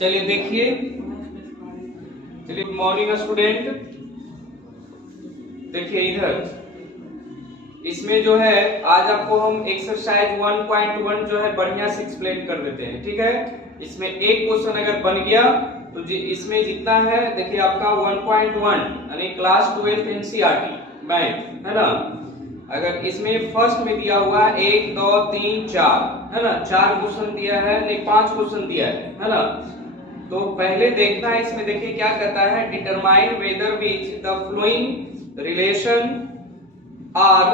चलिए देखिए, चलिए गुड मॉर्निंग स्टूडेंट। देखिए इधर इसमें जो है आज आपको हम एक्सरसाइज 1.1 जो है बढ़िया से एक्सप्लेन कर देते हैं, ठीक है। इसमें एक क्वेश्चन अगर बन गया तो इसमें जितना है देखिए आपका 1.1 यानी क्लास 12 एनसीईआरटी मैथ है ना। अगर इसमें फर्स्ट में दिया हुआ है 1 2 3 4 है ना, 4 क्वेश्चन दिया है, नहीं 5 क्वेश्चन दिया है ना। तो पहले देखना है इसमें, देखिए क्या कहता है, determine whether which the following relation are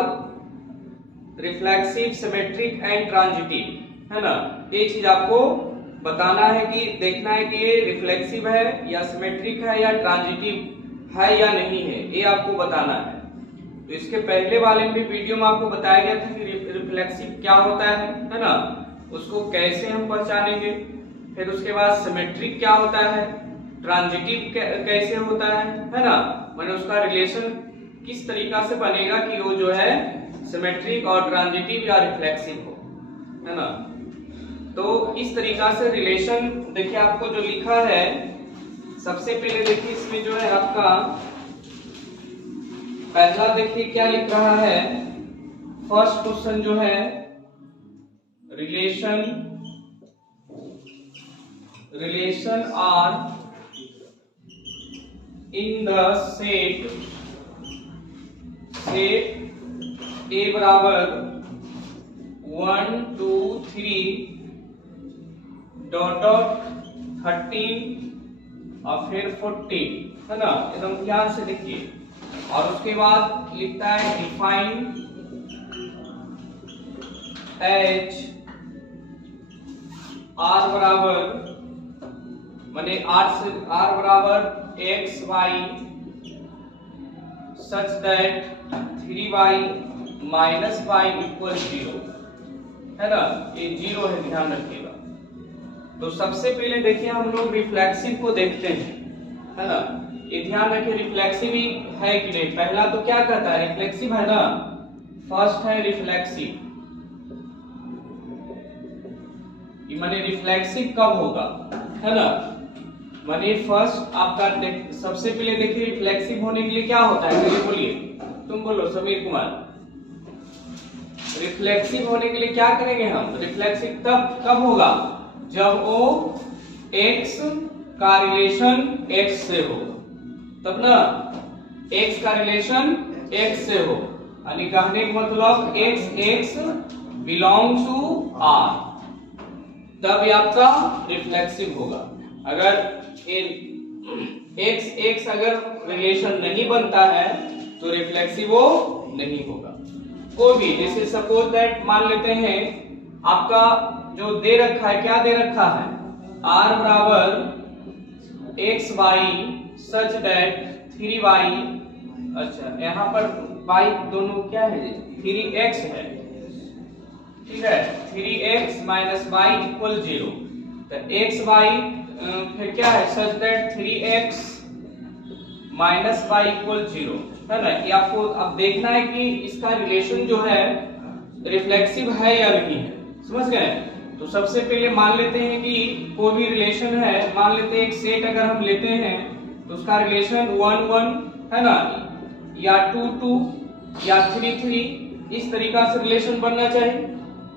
reflexive, symmetric and transitive, है ना। ये चीज आपको बताना है कि देखना है कि ये रिफ्लेक्सिव है या सिमेट्रिक है या ट्रांजिटिव है या नहीं है, ये आपको बताना है। तो इसके पहले वाले भी वीडियो में आपको बताया गया था कि रिफ्लेक्सिव क्या होता है ना, उसको कैसे हम पहचानेंगे। फिर उसके बाद सिमेट्रिक क्या होता है, ट्रांजिटिव कैसे होता है ना, मैंने उसका रिलेशन किस तरीका से बनेगा कि वो जो है सिमेट्रिक और ट्रांजिटिव या रिफ्लेक्सिव हो, है ना। तो इस तरीका से रिलेशन देखिए आपको जो लिखा है, सबसे पहले देखिए इसमें जो है आपका पहला देखिए क्या लिख रहा है, फर्स्ट क्वेश्चन जो है relation are in the set A बराबर 1 2 3 डॉट डॉट 13 और फिर 14, है ना, एकदम ध्यान से देखिए। और उसके बाद लिखता है डिफाइन एच आर बराबर माने आर बराबर x y such that 3y minus y equal 0, है ना, ये 0 है, ध्यान रखिएगा। तो सबसे पहले देखिए हम लोग रिफ्लेक्सिव को देखते हैं, है ना। ये ध्यान रखिए रिफ्लेक्सिव ही है कि नहीं। पहला तो क्या कहता है, रिफ्लेक्सिव है ना, फर्स्ट है रिफ्लेक्सिव। माने रिफ्लेक्सिव कब होगा, है ना, माने फर्स्ट आपका सबसे पहले देखिए रिफ्लेक्सिव होने के लिए क्या होता है, चलिए बोलिए, तुम बोलो समीर कुमार। रिफ्लेक्सिव होने के लिए क्या करेंगे हम, रिफ्लेक्सिव तब कब होगा जब वो x का रिलेशन x से हो, तब ना, x का रिलेशन x से हो, यानी कहने का मतलब x बिलोंग टू r, तब ये आपका रिफ्लेक्सिव होगा। अगर x अगर रिलेशन नहीं बनता है तो रिफ्लेक्सिव वो नहीं होगा। कोई भी जैसे सपोज दैट मान लेते हैं आपका जो दे रखा है, क्या दे रखा है, r बराबर x y such that 3y, अच्छा यहाँ पर y दोनों क्या है, 3x है, ठीक है, 3x माइनस वाई इक्वल 0। तो x y फिर क्या है, such that 3x minus y equal 0, है ना। ये आपको अब देखना है कि इसका रिलेशन जो है रिफ्लेक्सिव है या नहीं है, समझ गए। तो सबसे पहले मान लेते हैं कि कोई भी रिलेशन है, मान लेते हैं एक सेट अगर हम लेते हैं तो उसका रिलेशन 1 1 है ना, या 2 2 या 3 3, इस तरीका से रिलेशन बनना चाहिए।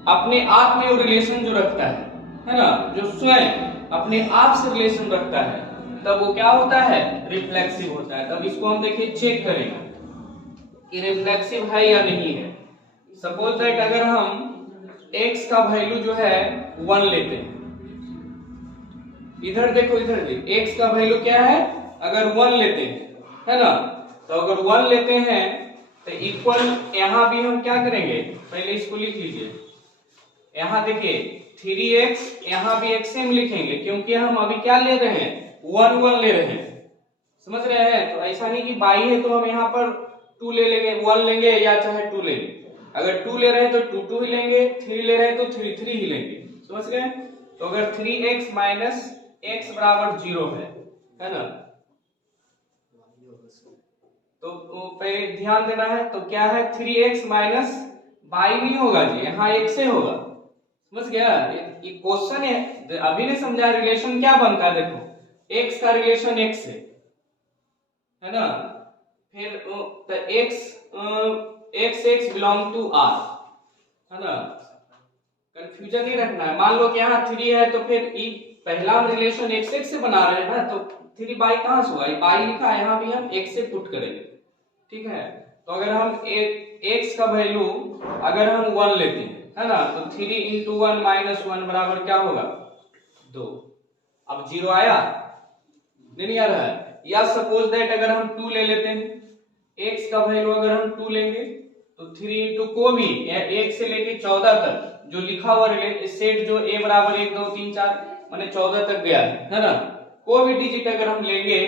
अपने आप में वो रिलेशन जो रखता है ना, जो स्वयं अपने आप से रिलेशन रखता है, तब वो क्या होता है, रिफ्लेक्सिव होता है। तब इसको हम देखिए चेक करेंगे कि रिफ्लेक्सिव है या नहीं है। सपोज दैट अगर हम x का वैल्यू जो है 1 लेते हैं, इधर देखो, इधर देखो x का वैल्यू क्या है, अगर 1 लेते हैं, है ना, तो अगर 1 लेते हैं तो इक्वल यहां भी हम क्या करेंगे, पहले इसको लिख लीजिए, यहां देखिए 3x, यहां भी x सेम लिखेंगे क्योंकि हम अभी क्या ले रहे हैं, 1 1 ले रहे हैं, समझ रहे हैं। तो ऐसा नहीं कि बाई है तो हम यहाँ पर 2 ले लेंगे, 1 लेंगे या चाहे 2 लेंगे। अगर 2 ले रहे हैं तो 2 2 ही लेंगे, 3 ले रहे हैं तो 3 3 ही लेंगे, समझ गए। तो अगर 3x माइनस x बराबर 0 है ना, तो पहले ध्यान देना है। तो क्या है, 3x माइनस बाई नहीं होगा जी, यहाँ x से होगा, समझ गया? ये क्वेश्चन है, अभी ने समझा रिलेशन क्या बनता है। देखो x का रिलेशन x से है ना, फिर तो x बिलोंग टू r है ना, कंफ्यूजन नहीं रखना है। मान लो कि यहाँ 3 है तो फिर पहला हम रिलेशन x से बना रहे हैं ना, तो 3 बाई कहां से होगा, बाई लिखा है यहाँ भी हम x से पुट करेंगे, ठीक है। तो अगर हम x का वैल्यू अगर हम 1 लेते हैं है ना, तो 3 इंटू 1 माइनस 1 बराबर क्या होगा 2। अब 0 आया नहीं आ रहा है। या सपोज दैट अगर हम 2 ले लेते हैं, x का वैल्यू अगर हम 2 लेंगे तो 3 इंटू को भी 1 से लेके 14 तक जो लिखा हुआ सेट जो a बराबर 1 2 3 4 माने 14 तक गया है ना, कोई भी डिजिट अगर हम लेंगे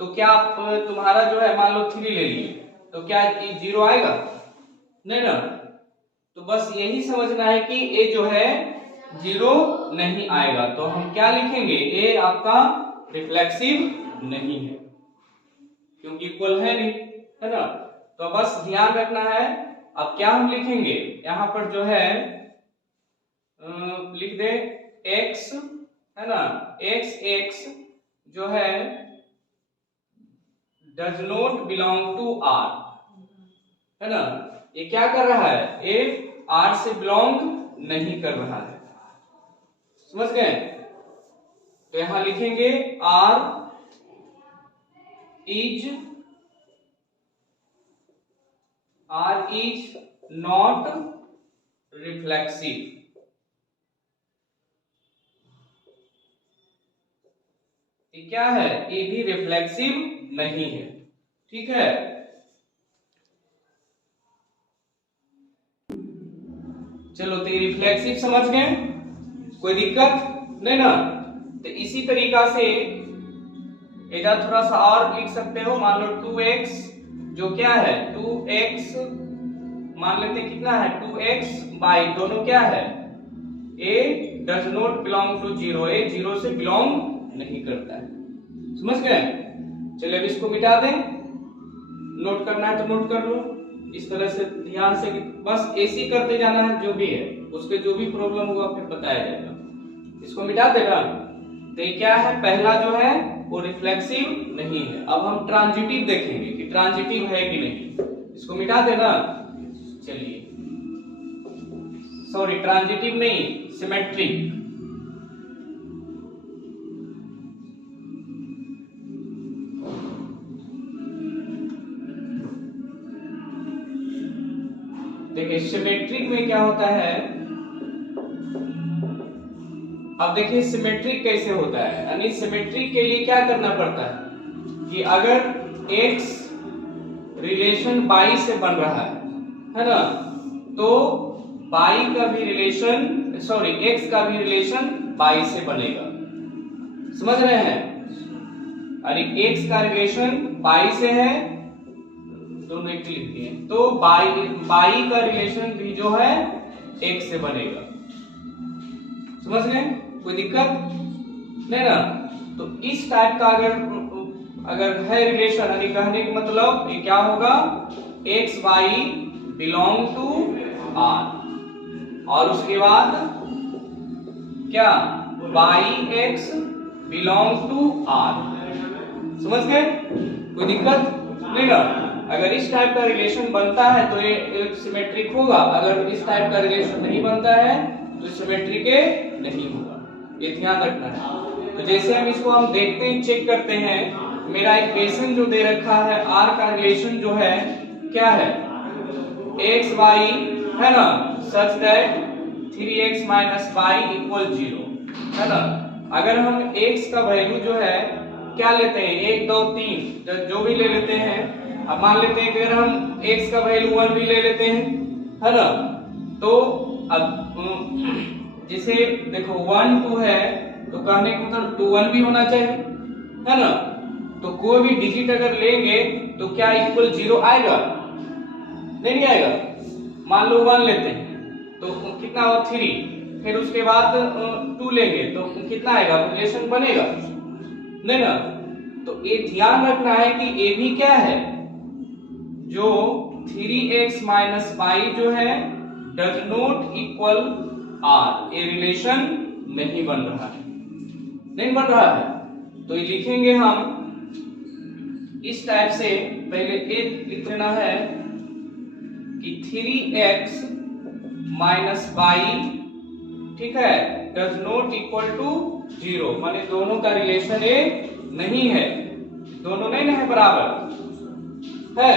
तो क्या आप तुम्हारा जो है मान लो 3 ले लिए तो क्या 0 आएगा नहीं ना। तो बस यही समझना है कि a जो है 0 नहीं आएगा। तो हम क्या लिखेंगे, a आपका रिफ्लेक्सिव नहीं है क्योंकि इक्वल है नहीं, है ना। तो बस ध्यान रखना है। अब क्या हम लिखेंगे यहाँ पर जो है लिख दे x है ना, x जो है does not belong to r है ना। ये क्या कर रहा है, ये r से बिलोंग नहीं कर रहा है, समझ गए। तो यहां लिखेंगे r इज नॉट रिफ्लेक्सिव। ये क्या है, ये भी रिफ्लेक्सिव नहीं है, ठीक है। चलो तो ये रिफ्लेक्सिव समझ गए, कोई दिक्कत नहीं ना। तो इसी तरीका से इधर थोड़ा सा और लिख सकते हो। मान लो 2x जो क्या है 2x मान लेते हैं कितना है 2x बाई दोनों क्या है a does not belong to 0, a 0 से बिलोंग नहीं करता है, समझ गए। चलिए अब इसको मिटा दें, नोट करना है तो नोट कर लो इस तरह से ध्यान से, बस ऐसे करते जाना है, जो भी है उसके जो भी प्रॉब्लम होगा फिर बताया जाएगा। इसको मिटा देगा तो ये क्या है, पहला जो है वो रिफ्लेक्सिव नहीं है। अब हम ट्रांजिटिव देखेंगे कि ट्रांजिटिव है कि नहीं। इसको मिटा देना, चलिए सॉरी ट्रांजिटिव नहीं सिमेट्रिक। देखिए सिमेट्रिक में क्या होता है, अब देखिए सिमेट्रिक कैसे होता है, यानी सिमेट्रिक के लिए क्या करना पड़ता है कि अगर x रिलेशन y से बन रहा है ना, तो y का भी रिलेशन x का भी रिलेशन y से बनेगा, समझ रहे हैं। अरे x का रिलेशन y से है, दोनों एक लिख दिए, तो y का रिलेशन भी जो है x से बनेगा, समझ गए, कोई दिक्कत नहीं ना। तो इस टाइप का अगर है रिलेशन, यानी कहने का मतलब ये क्या होगा, x y belong to R, और उसके बाद क्या y x belong to R, समझ गए, कोई दिक्कत नहीं ना। अगर इस टाइप का रिलेशन बनता है तो ये सिमेट्रिक होगा, अगर इस टाइप का रिलेशन नहीं बनता है तो सिमेट्रिक नहीं होगा, ये ध्यान रखना है। तो जैसे हम इसको हम देखते हैं, चेक करते हैं, मेरा इक्वेशन जो दे रखा है r का रिलेशन जो है क्या है x y है ना, सच that 3x minus y equal 0 है ना। अगर हम x का वैल्यू जो है क्या लेते हैं 1 2 3 जो भी ले लेते हैं, अब मान लेते हैं कि अगर हम x का वैल्यू 1 भी ले लेते हैं है ना, तो अब जैसे देखो 1 2 है तो कहने का मतलब 2 1 भी होना चाहिए है ना। तो कोई भी डिजिट अगर लेंगे तो क्या इक्वल 0 आएगा, नहीं आएगा। मान लो 1 लेते हैं तो कितना हो 3, फिर उसके बाद 2 लेंगे तो कितना आएगा, रिलेशन बनेगा नहीं ना। तो ये ध्यान रखना है कि ये भी क्या है, जो 3x माइनस y जो है डज नॉट इक्वल आर, ये रिलेशन नहीं बन रहा है, नहीं बन रहा है। तो ये लिखेंगे हम इस टाइप से, पहले एक लिख लेना है कि 3x माइनस वाई, ठीक है, डज नॉट इक्वल टू 0, माने दोनों का रिलेशन ये नहीं है, दोनों नहीं है बराबर है,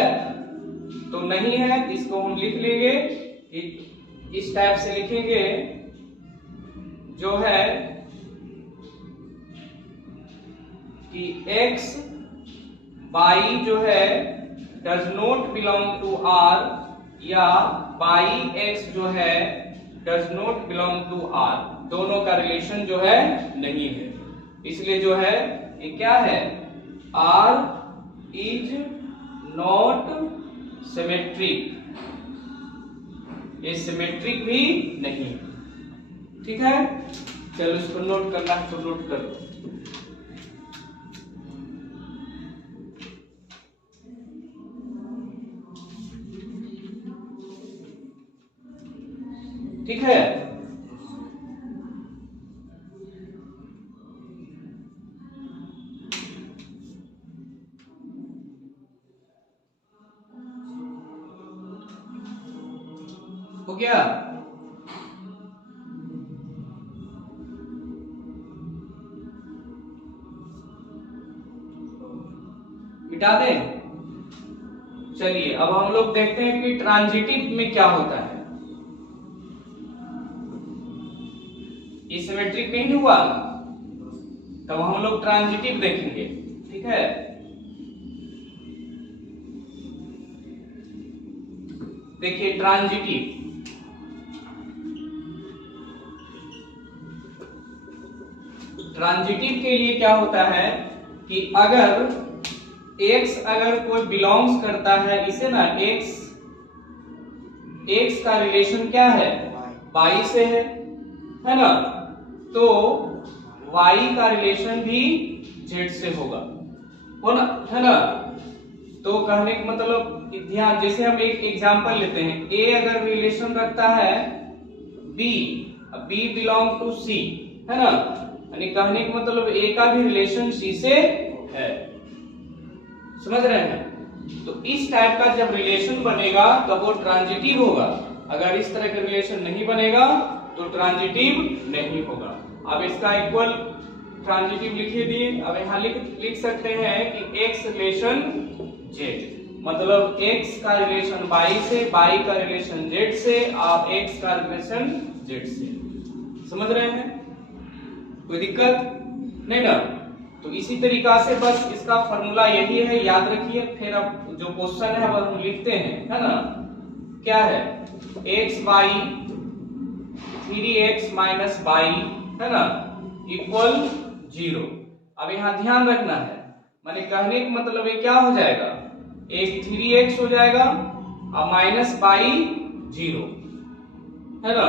तो नहीं है, इसको हम लिख लेंगे इस टाइप से लिखेंगे, जो है कि x y जो है does not belong to r, या बाई x जो है does not belong to r, दोनों का रिलेशन जो है नहीं है, इसलिए जो है ये क्या है, r इज नॉट सिमेट्रिक, ये सिमेट्रिक भी नहीं, ठीक है। चलो इसको नोट करना है तो नोट कर लो। ठीक है, हो गया। मिटा दें। चलिए अब हम लोग देखते हैं कि ट्रांजिटिव में क्या होता है। ये सिमेट्रिक नहीं हुआ, तब हम लोग ट्रांजिटिव देखेंगे, ठीक है। देखिए ट्रांजिटिव, ट्रांजिटिव के लिए क्या होता है कि अगर x अगर कोई बिलोंग्स करता है इसे ना, x का रिलेशन क्या है, y से है ना, तो y का रिलेशन भी z से होगा, हो ना, है ना। तो कहने का मतलब ध्यान, जैसे हम एक एग्जांपल लेते हैं, a अगर रिलेशन रखता है b बिलोंग टू c, है ना, यानी कहने का मतलब a का भी रिलेशन c से है, समझ रहे हैं। तो इस टाइप का जब रिलेशन बनेगा तो वो ट्रांजिटिव होगा, अगर इस तरह का रिलेशन नहीं बनेगा तो ट्रांजिटिव नहीं होगा। अब इसका इक्वल ट्रांजिटिव लिखिए दिए, अब यहाँ लिख सकते हैं कि x रिलेशन z, मतलब x का रिलेशन y से, y का रिलेशन z से, और x का रिलेशन z से, समझ रहे हैं, कोई दिक्कत नहीं ना। तो इसी तरीका से बस इसका फॉर्मूला यही है, याद रखिए। फिर अब जो क्वेश्चन है वो हम लिखते हैं, है ना, क्या है, x y 3x minus y, है ना, इक्वल 0। अब यहाँ ध्यान रखना है, माने कहने का मतलब ये क्या हो जाएगा, एक 3x हो जाएगा और माइनस y 0, है ना,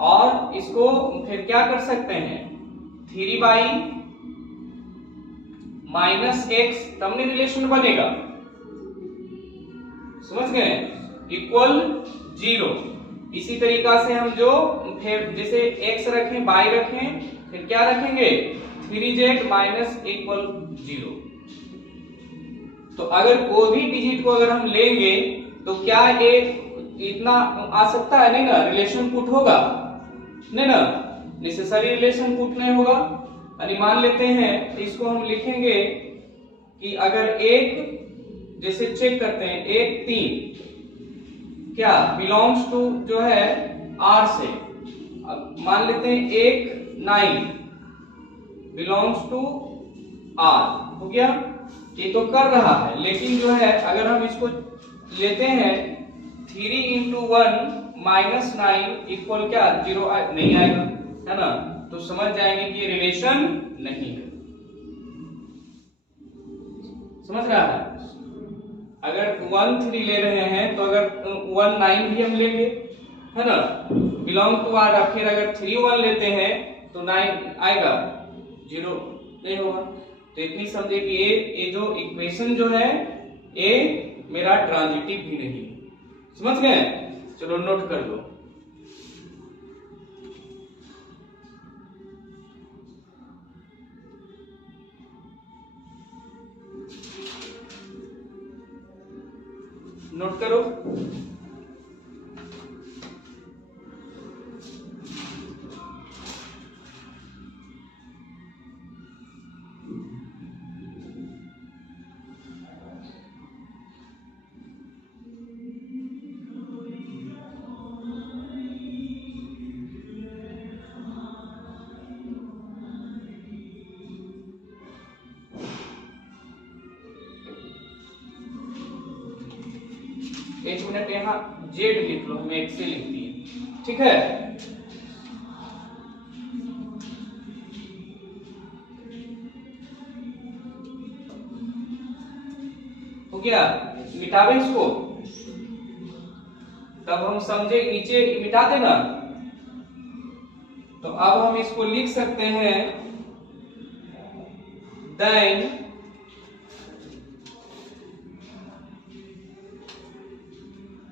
और इसको फिर क्या कर सकते हैं, 3y माइनस x, तब नहीं रिलेशन बनेगा, समझ गए, इक्वल 0। इसी तरीका से हम जो फिर जैसे x रखें, y रखें, फिर क्या रखेंगे, 3z माइनस इक्वल 0। तो अगर कोई भी डिजिट को अगर हम लेंगे तो क्या एक इतना आ सकता है, नहीं ना, रिलेशन पुट होगा, नहीं ना, नेसेसरी रिलेशन पुट नहीं होगा। यानी मान लेते हैं, तो इसको हम लिखेंगे कि अगर एक, जैसे चेक करते हैं, एक 3 क्या बिलोंग्स टू जो है R से, अब मान लेते हैं एक 9 बिलोंग्स टू R, हो गया, ये तो कर रहा है, लेकिन जो है अगर हम इसको लेते हैं 3 into 1 माइनस 9 इक्वल क्या 0 नहीं आएगा, है ना, तो समझ जाएंगे कि रिलेशन नहीं है, समझ रहा है। अगर 1 3 ले रहे हैं तो अगर 1 9 भी हम लेंगे, है ना, बिलोंग टू आर, फिर अगर 3 1 लेते हैं तो 9 आएगा, 0 नहीं होगा। तो इतनी समझे कि ये जो इक्वेशन जो है ये मेरा ट्रांजिटिव भी नहीं, समझ गए। चलो नोट कर लो। नोट करो। एक मिनट, यहाँ जेड लिख लो, हमें एक से लिख दिए, ठीक है। हो गया, मिटावे इसको, तब हम समझे नीचे मिटा देना। तो अब हम इसको लिख सकते हैं देन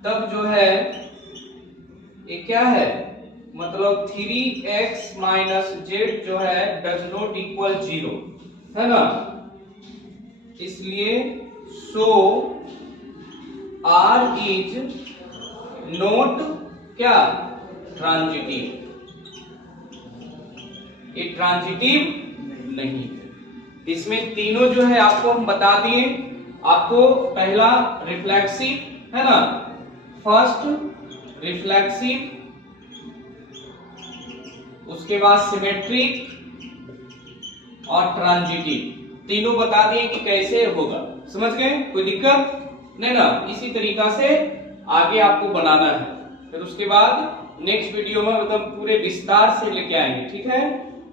तब जो है ये क्या है, मतलब 3x माइनस जेड जो है डज नॉट इक्वल 0, है ना। इसलिए सो r इज नॉट क्या, ट्रांजिटिव, ये ट्रांजिटिव नहीं है। इसमें तीनों जो है आपको हम बता दिए। आपको पहला रिफ्लेक्सिव है ना, फर्स्ट रिफ्लेक्सिव, उसके बाद सिमेट्रिक और ट्रांजिटिव, तीनों बता दिए कि कैसे होगा। समझ गए, कोई दिक्कत नहीं ना। इसी तरीका से आगे आपको बनाना है, फिर उसके बाद नेक्स्ट वीडियो में मतलब पूरे विस्तार से लेके आएंगे, ठीक है।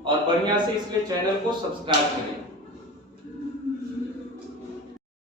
और बढ़िया से इसलिए चैनल को सब्सक्राइब करें।